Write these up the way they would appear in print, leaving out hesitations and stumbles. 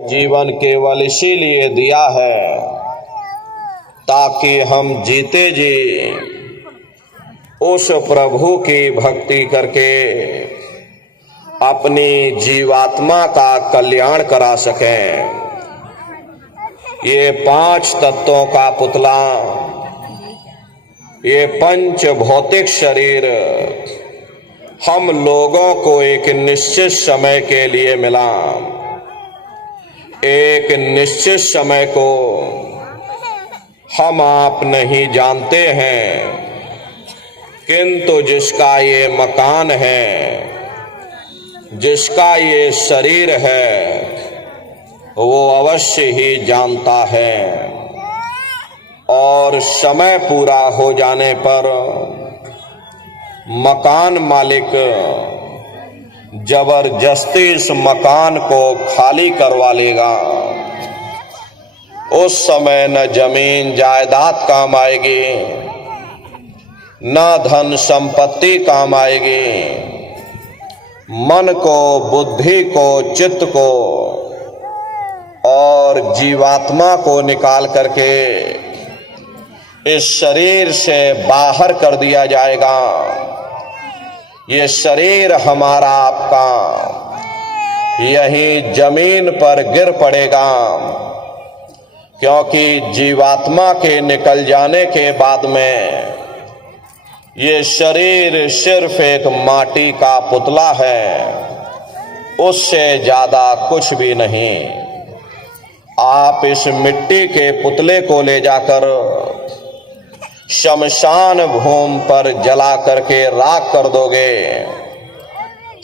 जीवन केवल इसीलिए दिया है ताकि हम जीते जी उस प्रभु की भक्ति करके अपनी जीवात्मा का कल्याण करा सकें। ये 5 तत्वों का पुतला, ये पंच भौतिक शरीर हम लोगों को एक निश्चित समय के लिए मिला। एक निश्चित समय को हम आप नहीं जानते हैं, किंतु जिसका ये मकान है, जिसका ये शरीर है, वो अवश्य ही जानता है। और समय पूरा हो जाने पर मकान मालिक जबरदस्ती इस मकान को खाली करवा लेगा। उस समय न जमीन जायदाद काम आएगी, न धन संपत्ति काम आएगी। मन को, बुद्धि को, चित्त को और जीवात्मा को निकाल करके इस शरीर से बाहर कर दिया जाएगा। ये शरीर हमारा आपका यही जमीन पर गिर पड़ेगा, क्योंकि जीवात्मा के निकल जाने के बाद में ये शरीर सिर्फ एक माटी का पुतला है, उससे ज्यादा कुछ भी नहीं। आप इस मिट्टी के पुतले को ले जाकर शमशान भूमि पर जला करके राख कर दोगे,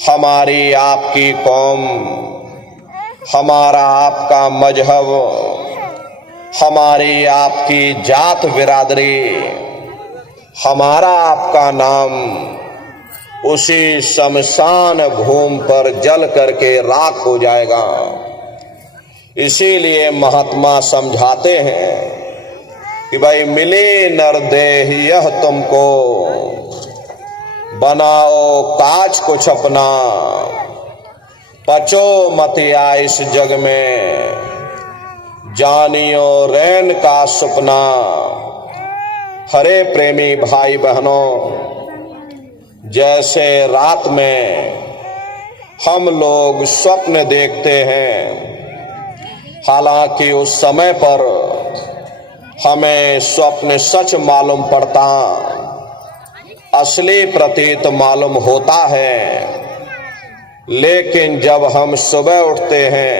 हमारी आपकी कौम, हमारा आपका मजहब, हमारी आपकी जात बिरादरी, हमारा आपका नाम उसी शमशान भूमि पर जल करके राख हो जाएगा। इसीलिए महात्मा समझाते हैं कि भाई मिले नर देह यह तुमको, बनाओ काज कुछ अपना, पचो मतिया इस जग में, जानियो रैन का सुपना। हरे प्रेमी भाई बहनों, जैसे रात में हम लोग स्वप्न देखते हैं, हालांकि उस समय पर हमें स्वप्न सच मालूम पड़ता, असली प्रतीत मालूम होता है, लेकिन जब हम सुबह उठते हैं,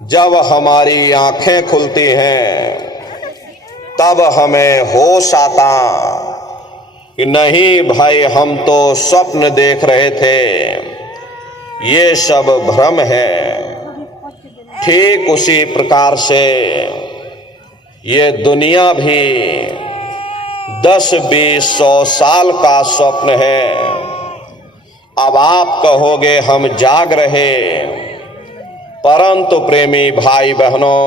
जब हमारी आंखें खुलती हैं, तब हमें होश आता कि नहीं भाई, हम तो स्वप्न देख रहे थे, ये सब भ्रम है। ठीक उसी प्रकार से ये दुनिया भी 10-20-100 साल का स्वप्न है। अब आप कहोगे हम जाग रहे, परंतु प्रेमी भाई बहनों,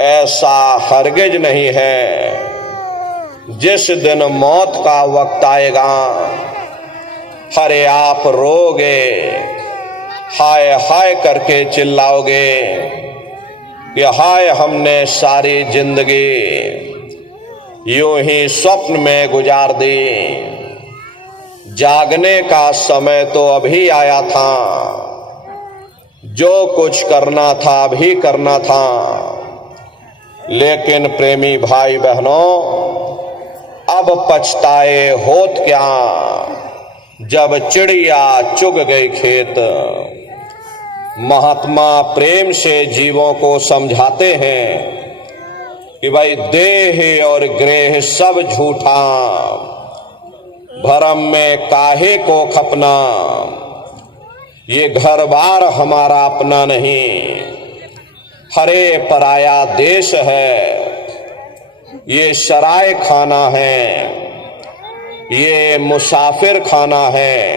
ऐसा हरगिज नहीं है। जिस दिन मौत का वक्त आएगा, हरे आप रोगे, हाय हाय करके चिल्लाओगे कि हाय, हमने सारी जिंदगी यूं ही स्वप्न में गुजार दी, जागने का समय तो अभी आया था, जो कुछ करना था अभी करना था। लेकिन प्रेमी भाई बहनों, अब पछताए होत क्या, जब चिड़िया चुग गई खेत। महात्मा प्रेम से जीवों को समझाते हैं कि भाई देह और ग्रेह सब झूठा, भरम में काहे को खपना। ये घर बार हमारा अपना नहीं, हरे पराया देश है। ये सराय खाना है, ये मुसाफिर खाना है।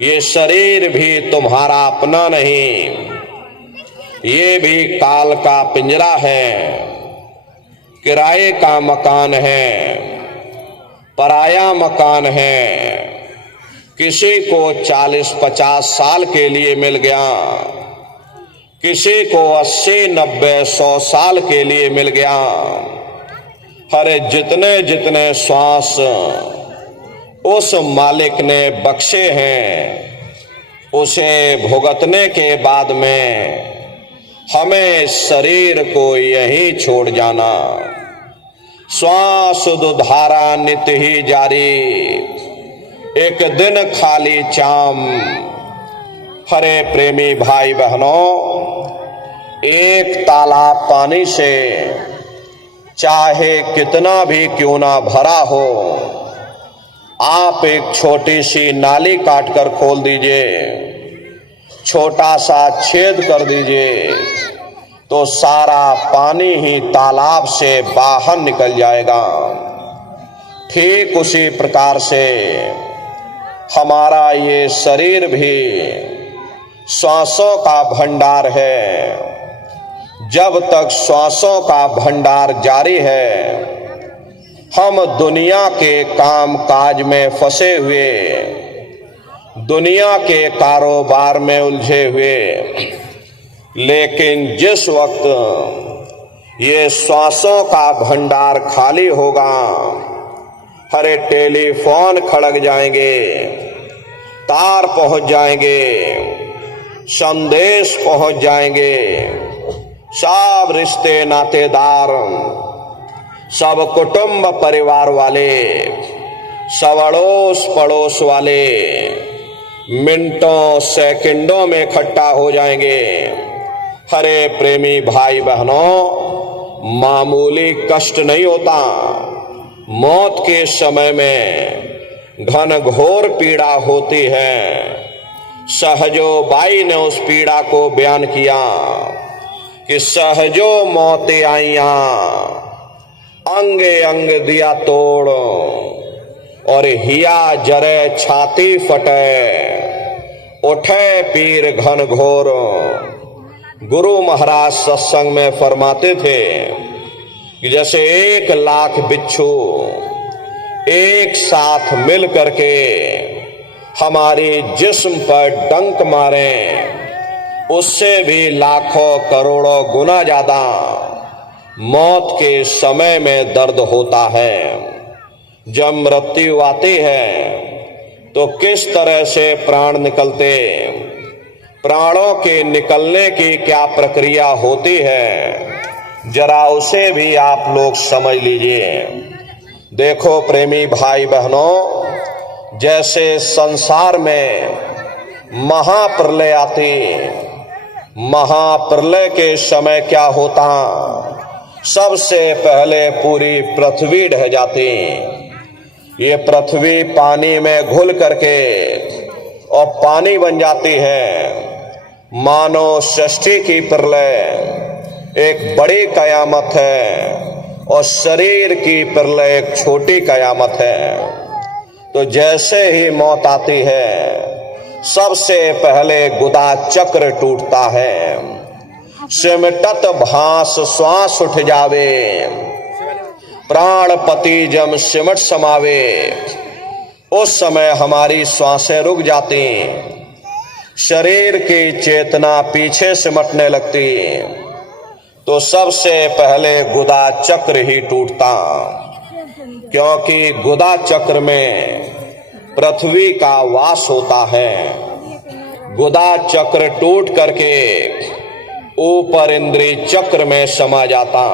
ये शरीर भी तुम्हारा अपना नहीं, ये भी काल का पिंजरा है, किराए का मकान है, पराया मकान है। किसी को 40-50 साल के लिए मिल गया, किसी को 80, 90, 100 साल के लिए मिल गया। अरे जितने जितने श्वास उस मालिक ने बख्शे हैं, उसे भुगतने के बाद में हमें शरीर को यहीं छोड़ जाना। श्वास धारा नित्य ही जारी, एक दिन खाली चाम। हरे प्रेमी भाई बहनों, एक तालाब पानी से चाहे कितना भी क्यों ना भरा हो, आप एक छोटी सी नाली काटकर खोल दीजिए, छोटा सा छेद कर दीजिए, तो सारा पानी ही तालाब से बाहर निकल जाएगा। ठीक उसी प्रकार से हमारा ये शरीर भी श्वासों का भंडार है। जब तक श्वासों का भंडार जारी है, हम दुनिया के काम काज में फंसे हुए, दुनिया के कारोबार में उलझे हुए, लेकिन जिस वक्त ये श्वासों का भंडार खाली होगा, हरे टेलीफोन खड़क जाएंगे, तार पहुंच जाएंगे, संदेश पहुंच जाएंगे, सब रिश्ते नातेदार, सब कुटुंब परिवार वाले, सब अड़ोस पड़ोस वाले मिनटों सेकंडों में इकट्ठा हो जाएंगे। हरे प्रेमी भाई बहनों, मामूली कष्ट नहीं होता। मौत के समय में घन घोर पीड़ा होती है। सहजो बाई ने उस पीड़ा को बयान किया कि सहजो मौतें आईया, अंगे अंग दिया तोड़, और हिया जरे छाती फटे, उठे पीर घन घोर। गुरु महाराज सत्संग में फरमाते थे कि जैसे 1,00,000 बिच्छू एक साथ मिल करके हमारी जिस्म पर डंक मारे, उससे भी लाखों करोड़ों गुना ज्यादा मौत के समय में दर्द होता है। जब मृत्यु आती है तो किस तरह से प्राण निकलते, प्राणों के निकलने की क्या प्रक्रिया होती है, जरा उसे भी आप लोग समझ लीजिए। देखो प्रेमी भाई बहनों, जैसे संसार में महाप्रलय आती, महाप्रलय के समय क्या होता, सबसे पहले पूरी पृथ्वी ढह जाती। ये पृथ्वी पानी में घुल करके और पानी बन जाती है। मानो सृष्टि की प्रलय एक बड़ी कयामत है और शरीर की प्रलय एक छोटी कयामत है। तो जैसे ही मौत आती है, सबसे पहले गुदा चक्र टूटता है, सिमटत भास श्वास उठ जावे, प्राणपति जम सिमट समावे। उस समय हमारी श्वासें रुक जाती, शरीर की चेतना पीछे सिमटने लगती, तो सबसे पहले गुदा चक्र ही टूटता। क्योंकि गुदा चक्र में पृथ्वी का वास होता है। गुदा चक्र टूट करके ऊपर इंद्रिय चक्र में समा जाता।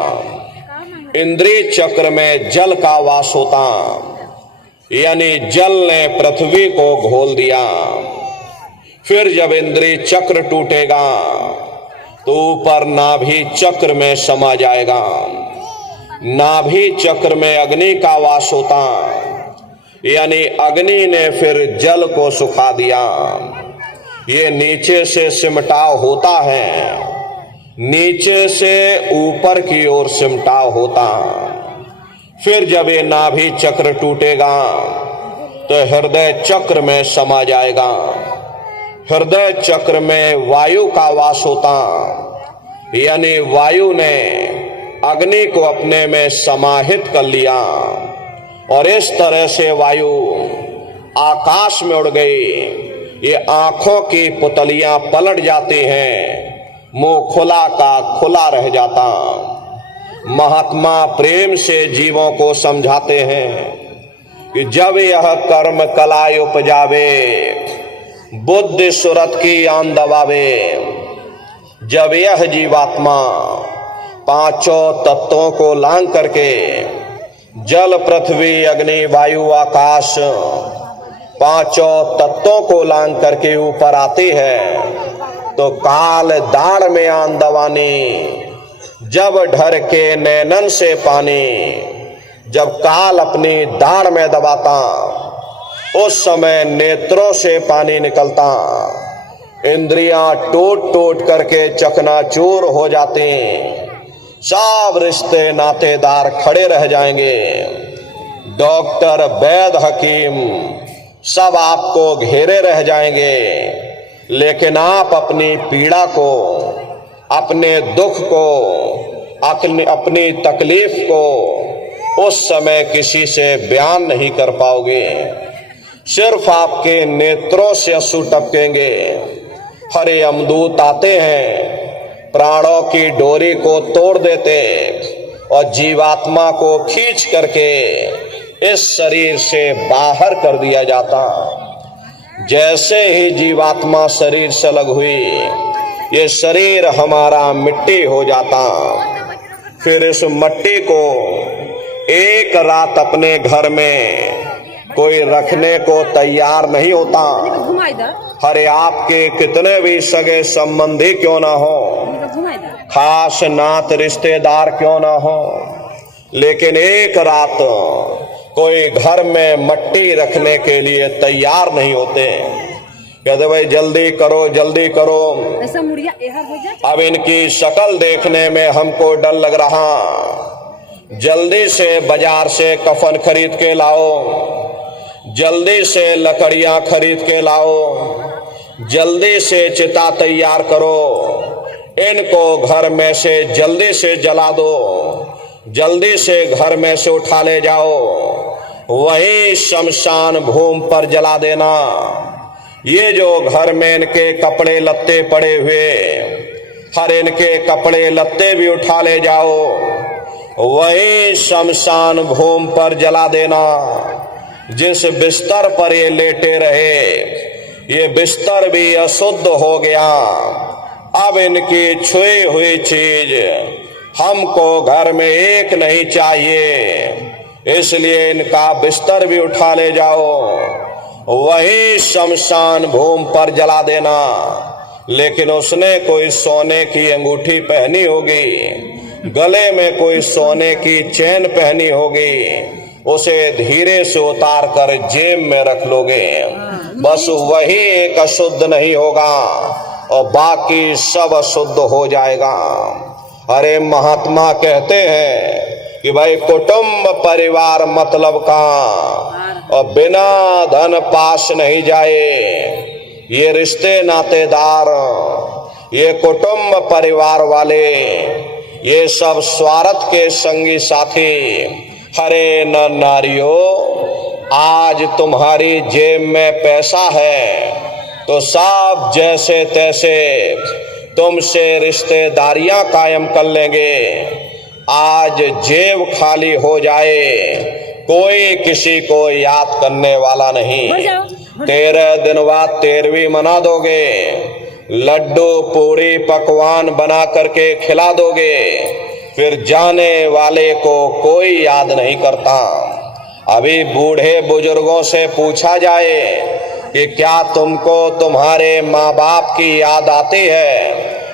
इंद्रिय चक्र में जल का वास होता, यानी जल ने पृथ्वी को घोल दिया। फिर जब इंद्रिय चक्र टूटेगा तो ऊपर नाभि चक्र में समा जाएगा। नाभि चक्र में अग्नि का वास होता, यानी अग्नि ने फिर जल को सुखा दिया। ये नीचे से सिमटाव होता है, नीचे से ऊपर की ओर सिमटाव होता। फिर जब ये नाभि चक्र टूटेगा तो हृदय चक्र में समा जाएगा। हृदय चक्र में वायु का वास होता, यानी वायु ने अग्नि को अपने में समाहित कर लिया और इस तरह से वायु आकाश में उड़ गई। ये आंखों की पुतलियां पलट जाती हैं, मुंह खुला का खुला रह जाता। महात्मा प्रेम से जीवों को समझाते हैं कि जब यह कर्म कलाय उपजावे, बुद्धि सुरत की आन दबावे। जब यह जीवात्मा पांचों तत्वों को लांग करके जल पृथ्वी अग्नि वायु आकाश पांचों तत्वों को लांग करके ऊपर आती है, तो काल दाढ़ में आन दवानी। जब ढर के नैनन से पानी, जब काल अपनी दाढ़ में दबाता, उस समय नेत्रों से पानी निकलता। इंद्रियां टूट टूट करके चकनाचूर हो जाती। सब रिश्ते नातेदार खड़े रह जाएंगे। डॉक्टर वैद्य हकीम सब आपको घेरे रह जाएंगे, लेकिन आप अपनी पीड़ा को, अपने दुख को, अपनी तकलीफ को उस समय किसी से बयान नहीं कर पाओगे। सिर्फ आपके नेत्रों से आंसू टपकेंगे। हरे यमदूत आते हैं, प्राणों की डोरी को तोड़ देते और जीवात्मा को खींच करके इस शरीर से बाहर कर दिया जाता। जैसे ही जीवात्मा शरीर से अलग हुई, ये शरीर हमारा मिट्टी हो जाता। फिर इस मिट्टी को एक रात अपने घर में कोई रखने को तैयार नहीं होता। अरे आपके कितने भी सगे संबंधी क्यों ना हो, खास नात रिश्तेदार क्यों ना हो, लेकिन एक रात कोई घर में मट्टी रखने के लिए तैयार नहीं होते। कहते भाई जल्दी करो जल्दी करो, अब इनकी शक्ल देखने में हमको डर लग रहा, जल्दी से बाजार से कफन खरीद के लाओ, जल्दी से लकड़ियां खरीद के लाओ, जल्दी से चिता तैयार करो, इनको घर में से जल्दी से जला दो, जल्दी से घर में से उठा ले जाओ, वहीं शमशान भूमि पर जला देना। ये जो घर में इनके कपड़े लत्ते पड़े हुए, हर इनके कपड़े लत्ते भी उठा ले जाओ, वहीं शमशान भूमि पर जला देना। जिस बिस्तर पर ये लेटे रहे, ये बिस्तर भी अशुद्ध हो गया। अब इनकी छुई हुई चीज हमको घर में एक नहीं चाहिए, इसलिए इनका बिस्तर भी उठा ले जाओ, वही शमशान भूमि पर जला देना। लेकिन उसने कोई सोने की अंगूठी पहनी होगी, गले में कोई सोने की चेन पहनी होगी, उसे धीरे से उतार कर जेब में रख लोगे। बस वही एक अशुद्ध नहीं होगा और बाकी सब अशुद्ध हो जाएगा। अरे महात्मा कहते हैं कि भाई कुटुंब परिवार मतलब का, और बिना धन पास नहीं जाए। ये रिश्ते नातेदार, ये कुटुंब परिवार वाले, ये सब स्वार्थ के संगी साथी। हरे न नारियों, आज तुम्हारी जेब में पैसा है तो सब जैसे तैसे तुमसे रिश्तेदारियां कायम कर लेंगे। आज जेब खाली हो जाए, कोई किसी को याद करने वाला नहीं। 13 दिन बाद 13वीं मना दोगे, लड्डू पूरी पकवान बना करके खिला दोगे, फिर जाने वाले को कोई याद नहीं करता। अभी बूढ़े बुजुर्गों से पूछा जाए कि क्या तुमको तुम्हारे माँ बाप की याद आती है,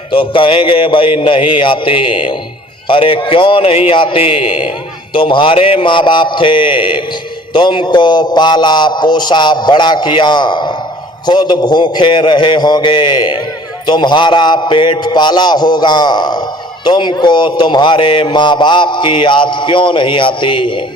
तो कहेंगे भाई नहीं आती। अरे क्यों नहीं आती? तुम्हारे माँ बाप थे, तुमको पाला पोसा बड़ा किया, खुद भूखे रहे होंगे, तुम्हारा पेट पाला होगा, तुमको तुम्हारे माँ बाप की याद क्यों नहीं आती?